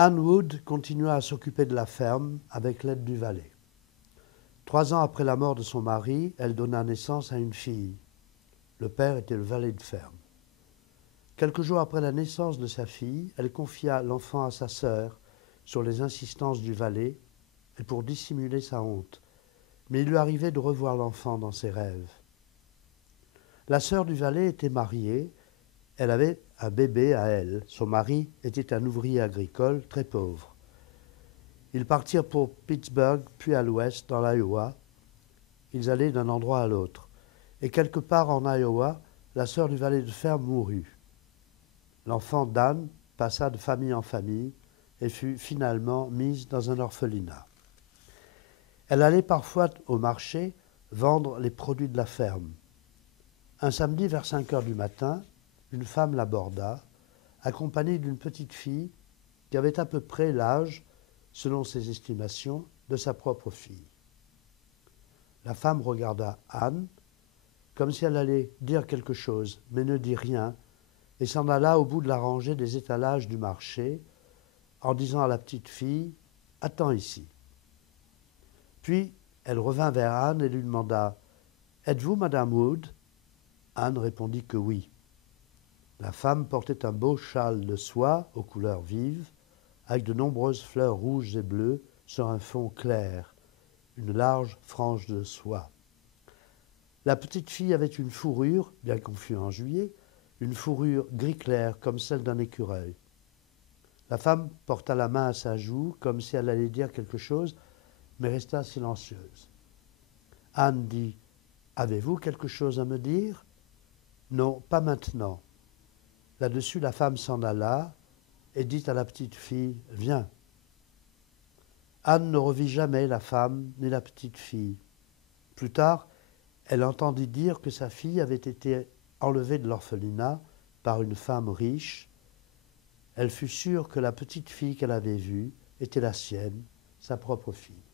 Anne Wood continua à s'occuper de la ferme avec l'aide du valet. 3 ans après la mort de son mari, elle donna naissance à une fille. Le père était le valet de ferme. Quelques jours après la naissance de sa fille, elle confia l'enfant à sa sœur sur les insistances du valet et pour dissimuler sa honte. Mais il lui arrivait de revoir l'enfant dans ses rêves. La sœur du valet était mariée, elle avait un bébé à elle. Son mari était un ouvrier agricole très pauvre. Ils partirent pour Pittsburgh, puis à l'ouest, dans l'Iowa. Ils allaient d'un endroit à l'autre. Et quelque part en Iowa, la sœur du valet de ferme mourut. L'enfant d'Anne passa de famille en famille et fut finalement mise dans un orphelinat. Elle allait parfois au marché vendre les produits de la ferme. Un samedi vers 5 heures du matin, une femme l'aborda, accompagnée d'une petite fille qui avait à peu près l'âge, selon ses estimations, de sa propre fille. La femme regarda Anne, comme si elle allait dire quelque chose, mais ne dit rien, et s'en alla au bout de la rangée des étalages du marché, en disant à la petite fille « Attends ici ». Puis elle revint vers Anne et lui demanda « Êtes-vous Madame Wood ?» Anne répondit que oui. La femme portait un beau châle de soie aux couleurs vives, avec de nombreuses fleurs rouges et bleues sur un fond clair, une large frange de soie. La petite fille avait une fourrure, bien qu'on fût en juillet, une fourrure gris clair comme celle d'un écureuil. La femme porta la main à sa joue comme si elle allait dire quelque chose, mais resta silencieuse. Anne dit « Avez-vous quelque chose à me dire ?»« Non, pas maintenant. » Là-dessus, la femme s'en alla et dit à la petite fille « Viens ». Anne ne revit jamais la femme ni la petite fille. Plus tard, elle entendit dire que sa fille avait été enlevée de l'orphelinat par une femme riche. Elle fut sûre que la petite fille qu'elle avait vue était la sienne, sa propre fille.